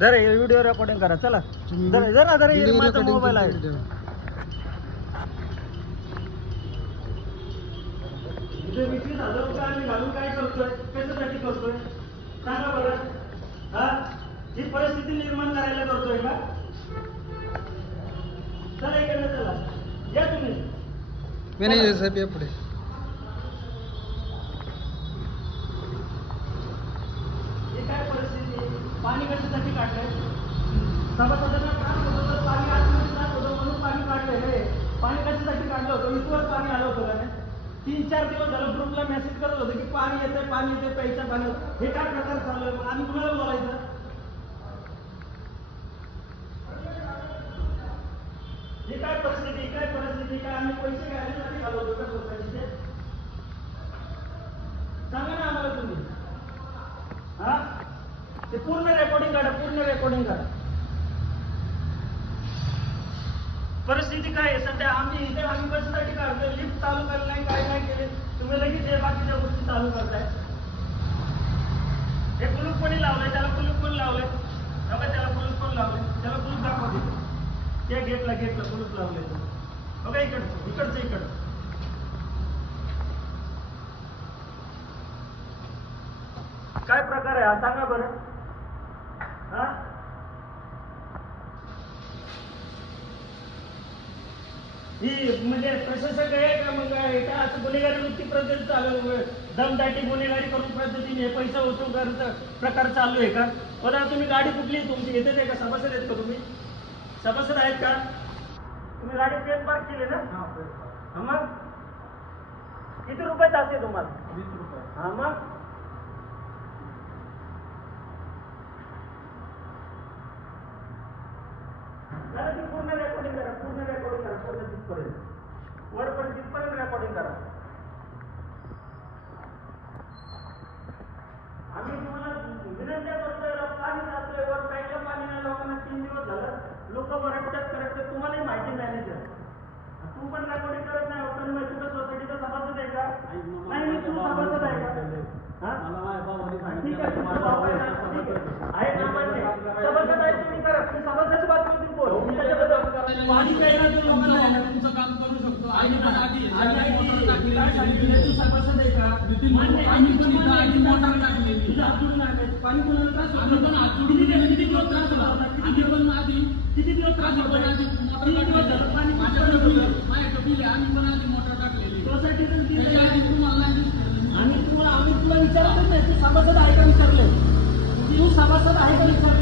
जरा video recording करा चला. जरा हे माझा मोबाईल आहे. इथे 20,000 रुपये आम्ही घालून काय करतोय, कशासाठी करतोय सांगा बरं. हा, ही परिस्थिती निर्माण करायला करतोय का? चला इकडे चला, या तुम्ही मॅनेजर साहेब या पुढे. ही काय परिस्थिती, पाणी कशासाठी काढलंय? सभासदांना काम होतं तर पाणी आतमध्ये जात होतं म्हणून पाणी काढलंय. पाणी कशासाठी काढलं होतं? इथवर पाणी आलं होतं का नाही? 3-4 दिवस झालं ग्रुपला मेसेज करत होतं की पाणी येते प्यायचं पाणी. हे काय प्रकार चालू आहे? आम्ही कुणाला बोलायचं? ही काय परिस्थिती, काय आम्ही पैसे घ्यायसाठी घालवतो का सोसायटीचे? सांगा ना आम्हाला तुम्ही. हा, ते पूर्ण रेकॉर्डिंग करा. परिस्थिती काय आहे सध्या? आम्ही कशासाठी काढतोय? लिफ्ट चालू केलं नाही, काय नाही केले, तुम्ही लगेच हे बाकीच्या गोष्टी चालू करताय. हे कुलूप कोणी लावलंय? त्याला कुलूप कोण लावलंय? त्याला कुलूप कोण लावलंय? त्याला कुलूप दाखवा. त्या गेटला कुलूप लावलंय. बघा इकडचं. काय प्रकार आहे हा सांगा बरं. हा, ही म्हणजे प्रशासक आहे का? मग का असं गुन्हेगारी वृत्ती पद्धती चालू, दमदाटी गुन्हेगारी करून पद्धतीने पैसा वसूल करायचा प्रकार चालू आहे का? बघा तुम्ही गाडी कुठली आहे तुमची? येते ते का? सभासद आहेत का तुम्ही? सभासद आहेत का तुम्ही? गाडी पेन पार्क केली ना? मग किती रुपये तास आहे तुम्हाला? 20 रुपये. हा, मग पूर्ण रेकॉर्डिंग करा. पूर्ण तिथपर्यंत वरपर्यंत तिथपर्यंत रेकॉर्डिंग करा. आम्ही तुम्हाला विनंती करतोय, पाणी जातोय वर, प्यायला पाणी नाही लोकांना. 3 दिवस झालं लोक बऱ्याच तुम्हालाही माहिती मॅनेजर. तू पण रेकॉर्डिंग करत नाही. तुझ्या सोसायटीचा सभासद आहे का? नाही, तू सभासद आहे का? ठीक आहे, सभासद आहे तुम्ही करा. तुम्ही सभासद बातमी बोल. पाणी प्यायला तुमचं काम करू शकतो. सभासद आहे का? मोटर टाकली पाणी कोणाला किती दिवस त्रास होतो? आम्ही तुला विचारतच नाही. तू सभासद आहे का विचारले? तू सभासद आहे का विचारले?